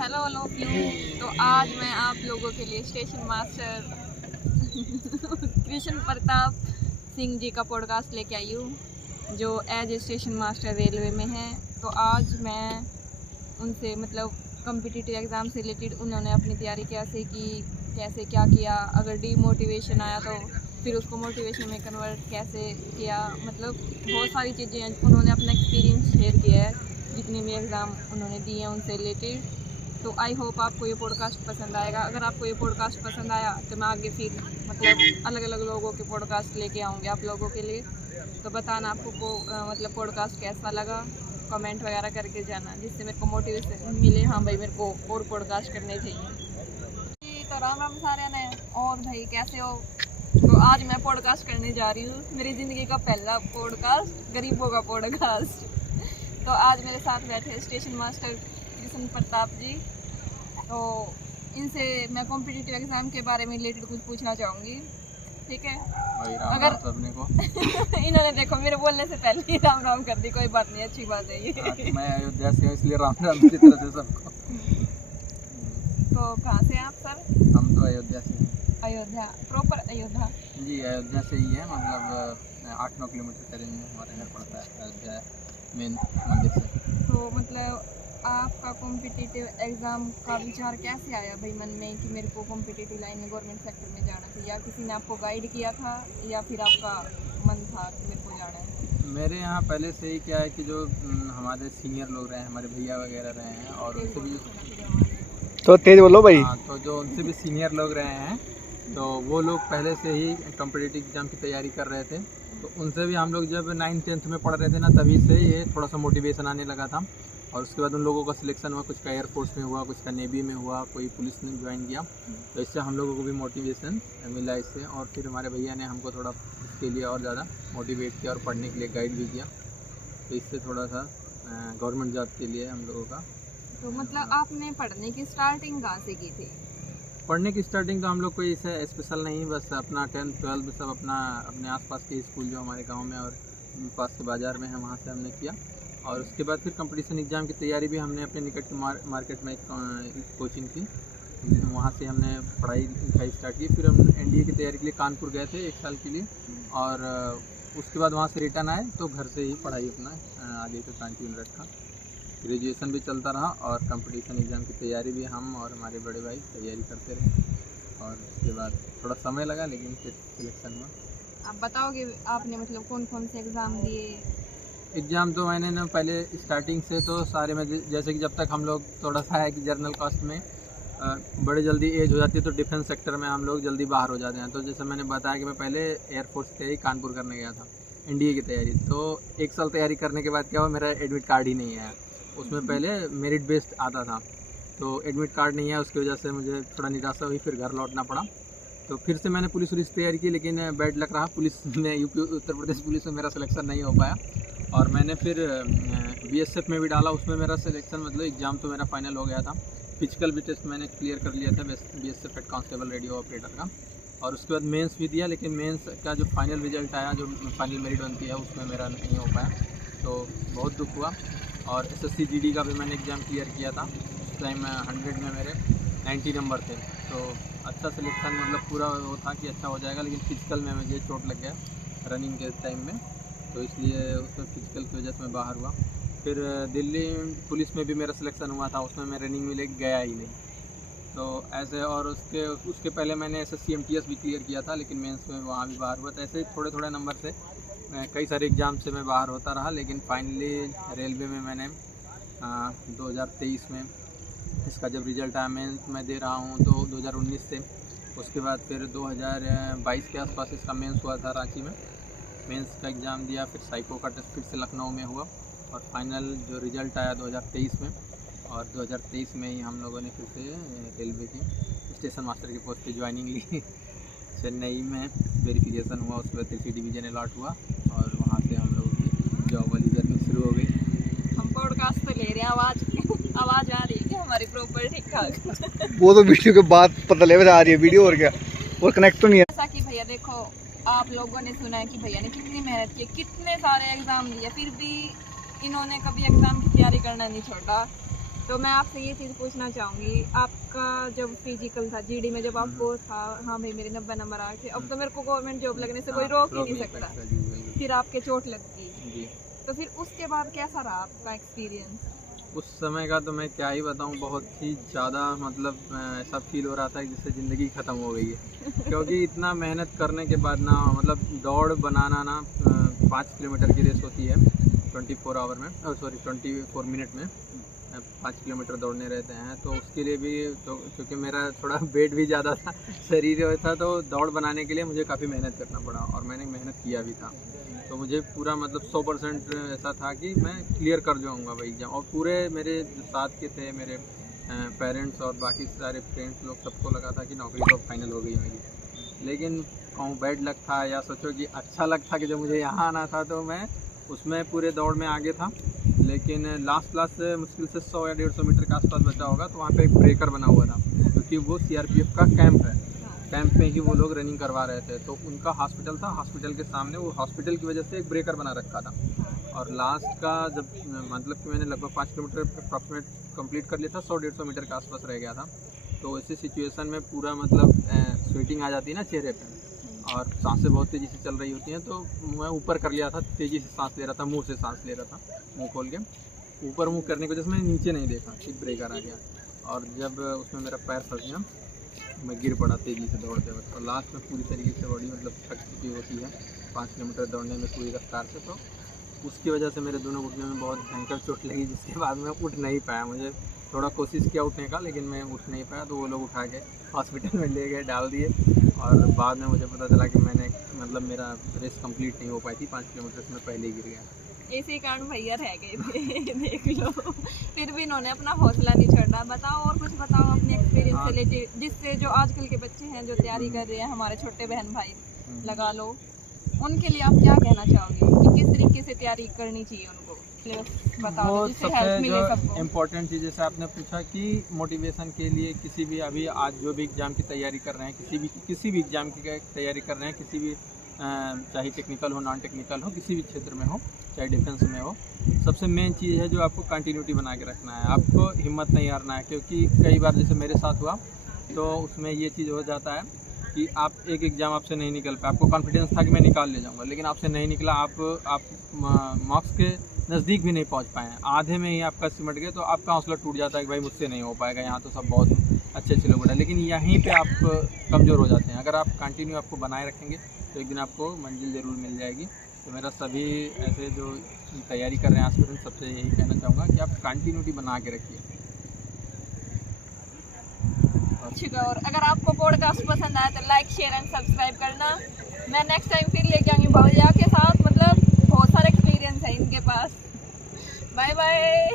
Hello all of you. तो आज मैं आप लोगों के लिए स्टेशन मास्टर कृष्ण प्रताप सिंह जी का पॉडकास्ट लेके आई हूँ, जो as a station master railway में हैं। तो आज मैं उनसे कम्पिटिटिव एग्ज़ाम से रिलेटेड उन्होंने अपनी तैयारी कैसे की, कैसे क्या किया, अगर डीमोटिवेशन आया तो फिर उसको मोटिवेशन में कन्वर्ट कैसे किया, बहुत सारी चीज़ें उन्होंने अपना एक्सपीरियंस शेयर किया है जितने भी एग्ज़ाम उन्होंने दिए हैं उनसे रिलेटेड। तो आई होप आपको ये पॉडकास्ट पसंद आएगा। अगर आपको ये पॉडकास्ट पसंद आया तो मैं आगे फिर अलग अलग लोगों के पॉडकास्ट लेके आऊँगी आप लोगों के लिए। तो बताना आपको पॉडकास्ट कैसा लगा, कमेंट वगैरह करके जाना, जिससे मेरे को मोटिवेशन मिले, हाँ भाई मेरे को और पॉडकास्ट करने चाहिए। तो राम राम सारे ने, और भाई कैसे हो? तो आज मैं पॉडकास्ट करने जा रही हूँ, मेरी ज़िंदगी का पहला पॉडकास्ट, गरीबों का पॉडकास्ट। तो आज मेरे साथ बैठे स्टेशन मास्टर कृष्ण प्रताप जी। तो इनसे मैं कॉम्पिटिटिव एग्ज़ाम के बारे में रिलेटेड कुछ पूछना चाहूँगी, ठीक है? अगर सबने को इन्होंने देखो मेरे बोलने से पहले ही राम राम कर दी, कोई बात नहीं, अच्छी बात है ये। मैं अयोध्या से हूँ इसलिए राम राम की तरह से सबको। तो कहाँ से हैं आप सर? हम तो अयोध्या से हैं। अयोध्या प्रॉपर अयोध्या? जी अयोध्या से ही है, 8-9 किलोमीटर के रेंज में हमारा घर पड़ता है अयोध्या मेन मंदिर से। तो आपका कॉम्पिटिटिव एग्ज़ाम का विचार कैसे आया भाई मन में कि मेरे को कॉम्पिटिटिव लाइन में गवर्नमेंट सेक्टर में जाना था, या किसी ने आपको गाइड किया था, या फिर आपका मन था कि मेरे को जाना है? मेरे यहाँ पहले से ही क्या है कि जो हमारे सीनियर लोग रहे हैं, हमारे भैया वगैरह रहे हैं, और उनसे भी तो तेज बोलो भाई। हाँ, तो जो उनसे भी सीनियर लोग रहे हैं, तो वो लोग पहले से ही कॉम्पिटिटिव एग्ज़ाम की तैयारी कर रहे थे। तो उनसे भी हम लोग जब 9th-10th में पढ़ रहे थे ना, तभी से ये थोड़ा सा मोटिवेशन आने लगा था। और उसके बाद उन लोगों का सिलेक्शन हुआ, कुछ का एयरफोर्स में हुआ, कुछ का नेवी में हुआ, कोई पुलिस में ज्वाइन किया। तो इससे हम लोगों को भी मोटिवेशन मिला इससे, और फिर हमारे भैया ने हमको थोड़ा इसके लिए और ज़्यादा मोटिवेट किया और पढ़ने के लिए गाइड भी किया। तो इससे थोड़ा सा गवर्नमेंट जॉब के लिए हम लोगों का। तो आपने पढ़ने की स्टार्टिंग कहाँ से की थी? पढ़ने की स्टार्टिंग तो हम लोग कोई ऐसे स्पेशल नहीं, बस अपना 10th-12th सब अपने आसपास के स्कूल जो हमारे गांव में और पास के बाज़ार में है वहाँ से हमने किया। और उसके बाद फिर कंपटीशन एग्ज़ाम की तैयारी भी हमने अपने निकट के मार्केट में एक कोचिंग थी, वहाँ से हमने पढ़ाई लिखाई स्टार्ट की। फिर हम NDA की तैयारी के लिए कानपुर गए थे 1 साल के लिए, और उसके बाद वहाँ से रिटर्न आए तो घर से ही पढ़ाई अपना आगे से कंटिन्यू रखा। ग्रेजुएशन भी चलता रहा और कंपटीशन एग्ज़ाम की तैयारी भी हम और हमारे बड़े भाई तैयारी करते रहे। और उसके बाद थोड़ा समय लगा, लेकिन फिर सिलेक्शन हुआ। आप बताओगे आपने कौन कौन से एग्ज़ाम दिए? एग्ज़ाम तो मैंने ना पहले स्टार्टिंग से तो सारे में, जैसे कि जब तक हम लोग थोड़ा सा है कि जर्नल कास्ट में बड़े जल्दी एज हो जाती है तो डिफेंस सेक्टर में हम लोग जल्दी बाहर हो जाते हैं। तो जैसे मैंने बताया कि मैं पहले एयरफोर्स की तैयारी कानपुर करने गया था, NDA की तैयारी। तो 1 साल तैयारी करने के बाद क्या हुआ, मेरा एडमिट कार्ड ही नहीं आया। उसमें पहले मेरिट बेस्ड आता था, तो एडमिट कार्ड नहीं है, उसकी वजह से मुझे थोड़ा निराशा हुई, फिर घर लौटना पड़ा। तो फिर से मैंने पुलिस की तैयारी की, लेकिन बैड लक रहा, पुलिस में UP उत्तर प्रदेश पुलिस में मेरा सिलेक्शन नहीं हो पाया। और मैंने फिर BSF में भी डाला, उसमें मेरा सिलेक्शन एग्ज़ाम तो मेरा फाइनल हो गया था। फिजिकल भी टेस्ट मैंने क्लियर कर लिया था BSF head constable radio operator का। और उसके बाद मेंस भी दिया, लेकिन मेंस का जो फाइनल रिजल्ट आया, जो फाइनल मेरिट बनती है, उसमें मेरा नहीं हो पाया, तो बहुत दुख हुआ। और SSC GD का भी मैंने एग्ज़ाम क्लियर किया था, उस टाइम 100 में मेरे 90 नंबर थे। तो अच्छा सिलेक्शन पूरा वो था कि अच्छा हो जाएगा, लेकिन फिजिकल में मुझे चोट लग गया रनिंग के टाइम में, तो इसलिए उसमें फिजिकल की वजह से मैं बाहर हुआ। फिर दिल्ली पुलिस में भी मेरा सिलेक्शन हुआ था, उसमें मैं रनिंग में ले गया ही नहीं। तो ऐसे, और उसके पहले मैंने SSC MTS भी क्लियर किया था, लेकिन मेंस में वहाँ भी बाहर हुआ था। ऐसे थोड़े थोड़े नंबर से कई सारे एग्ज़ाम से मैं बाहर होता रहा, लेकिन फाइनली रेलवे में मैंने 2023 में इसका जब रिज़ल्ट आया, मेंस मैं दे रहा हूँ तो 2019 से। उसके बाद फिर 2022 के आसपास इसका मेंस हुआ था रांची में, मेंस का एग्ज़ाम दिया। फिर साइको का टेस्ट फिर से लखनऊ में हुआ, और फाइनल जो रिज़ल्ट आया 2023 में। और 2023 में ही हम लोगों ने फिर से रेलवे की स्टेशन मास्टर की पोस्ट पे ज्वाइनिंग ली। चेन्नई में वेरिफिकेशन हुआ, उसके बाद 3 डिवीज़न अलॉट हुआ, और वहाँ से हम लोगों की जॉब वाली जर्नी शुरू हो गई। हम पॉडकास्ट तो ले रहे हैं, आवाज़ आ रही है क्या हमारी प्रॉपर ठीक ठाक? वो तो वीडियो के बाद पता लगे आ रही है वीडियो, और क्या, और कनेक्ट तो नहीं है। जैसा कि भैया देखो, आप लोगों ने सुना है कि भैया ने कितनी मेहनत की, कितने सारे एग्ज़ाम दिए, फिर भी इन्होंने कभी एग्ज़ाम की तैयारी करना नहीं छोड़ा। तो मैं आपसे ये चीज़ पूछना चाहूँगी, आपका जब फिजिकल था जीडी में, जब आपको था हाँ भाई मेरे 90 नंबर आ गए, अब तो मेरे को गवर्नमेंट जॉब लगने से कोई रोक ही नहीं सकता, जी, बिल्कुल। फिर आपके चोट लग गई, जी, तो फिर उसके बाद कैसा रहा आपका एक्सपीरियंस? उस समय का तो मैं क्या ही बताऊं, बहुत ही ज़्यादा मतलब ऐसा फील हो रहा था कि जैसे ज़िंदगी ख़त्म हो गई है क्योंकि इतना मेहनत करने के बाद ना, मतलब दौड़ बनाना ना 5 किलोमीटर की रेस होती है 24 आवर में, सॉरी 24 मिनट में 5 किलोमीटर दौड़ने रहते हैं, तो उसके लिए भी तो क्योंकि मेरा थोड़ा वेट भी ज़्यादा था, शरीर था, तो दौड़ बनाने के लिए मुझे काफ़ी मेहनत करना पड़ा और मैंने मेहनत किया भी था। तो मुझे पूरा मतलब 100% ऐसा था कि मैं क्लियर कर जाऊँगा भाई एग्जाम, और पूरे मेरे जो साथ के थे मेरे पेरेंट्स और बाकी सारे फ्रेंड्स लोग, सबको लगा था कि नौकरी तो फाइनल हो गई है मेरी। लेकिन कहूँ बैड लक था या सोचो कि अच्छा लक था कि जब मुझे यहाँ आना था तो मैं उसमें पूरे दौड़ में आगे था, लेकिन लास्ट मुश्किल से 100 या 150 मीटर के आसपास बचा होगा, तो वहाँ पे एक ब्रेकर बना हुआ था क्योंकि वो CRPF का कैंप है, कैंप में ही वो लोग रनिंग करवा रहे थे, तो उनका हॉस्पिटल था, हॉस्पिटल के सामने वो हॉस्पिटल की वजह से एक ब्रेकर बना रखा था। और लास्ट का जब मतलब कि मैंने लगभग 5 किलोमीटर अप्रॉक्सीमेट कंप्लीट कर लिया था, 100-150 मीटर के आसपास रह गया था, तो ऐसी सिचुएशन में पूरा मतलब स्वेटिंग आ जाती है ना चेहरे पे, और सांसें बहुत तेज़ी से चल रही होती हैं, तो मैं ऊपर कर लिया था, तेज़ी से सांस ले रहा था, मुंह से सांस ले रहा था, मुंह खोल के ऊपर मुंह करने की वजह से मैंने नीचे नहीं देखा, एक ब्रेकर आ गया और जब उसमें मेरा पैर फंस गया, मैं गिर पड़ा तेज़ी से दौड़ते वक्त, और लास्ट में पूरी तरीके से बॉडी मतलब थक चुकी होती है 5 किलोमीटर दौड़ने में पूरी रफ्तार से, तो उसकी वजह से मेरे दोनों घुटने में बहुत भयंकर चोट लगी, जिसके बाद मैं उठ नहीं पाया। मुझे थोड़ा कोशिश किया उठने का, लेकिन मैं उठ नहीं पाया, तो वो लोग उठा के हॉस्पिटल में ले गए, डाल दिए, और बाद में मुझे पता चला कि मैंने मतलब मेरा रेस कंप्लीट नहीं हो पाई थी, 5 किलोमीटर से मैं पहले ही गिर गया। इसी कारण भैया रह गए थे देख लो, फिर भी इन्होंने अपना हौसला नहीं छोड़ा। बताओ और कुछ बताओ अपने एक्सपीरियंस से रिलेटेड, जिससे जो आजकल के बच्चे हैं जो तैयारी कर रहे हैं, हमारे छोटे बहन भाई लगा लो, उनके लिए आप क्या कहना चाहोगे कि किस तरीके से तैयारी करनी चाहिए उनको? बताओ वो जिससे हेल्प मिले सबको। इम्पोर्टेंट चीज़ जैसे आपने पूछा कि मोटिवेशन के लिए किसी भी अभी आज जो भी एग्ज़ाम की तैयारी कर रहे हैं, किसी भी एग्ज़ाम की तैयारी कर रहे हैं, किसी भी चाहे टेक्निकल हो नॉन टेक्निकल हो, किसी भी क्षेत्र में हो, चाहे डिफेंस में हो, सबसे मेन चीज़ है जो आपको कंटिन्यूटी बना के रखना है, आपको हिम्मत नहीं हारना है, क्योंकि कई बार जैसे मेरे साथ हुआ तो उसमें ये चीज़ हो जाता है कि आप एक एग्ज़ाम आपसे नहीं निकल पाए, आपको कॉन्फिडेंस था कि मैं निकाल ले जाऊंगा, लेकिन आपसे नहीं निकला, आप मार्क्स के नज़दीक भी नहीं पहुंच पाए, आधे में ही आपका सिमट गए, तो आपका हौसला टूट जाता है कि भाई मुझसे नहीं हो पाएगा, यहाँ तो सब बहुत अच्छे अच्छे लोग बैठे, लेकिन यहीं पे आप कमज़ोर हो जाते हैं। अगर आप कंटिन्यू आपको बनाए रखेंगे तो एक दिन आपको मंजिल ज़रूर मिल जाएगी। तो मेरा सभी ऐसे जो तैयारी कर रहे हैं एस्पिरेंट, सबसे यही कहना चाहूँगा कि आप कंटिन्यूटी बना के रखिए। और अगर आपको पॉडकास्ट पसंद आया तो लाइक शेयर एंड सब्सक्राइब करना। मैं नेक्स्ट टाइम फिर लेके आऊँगी भैया के साथ, मतलब बहुत सारे एक्सपीरियंस है इनके पास। Bye bye.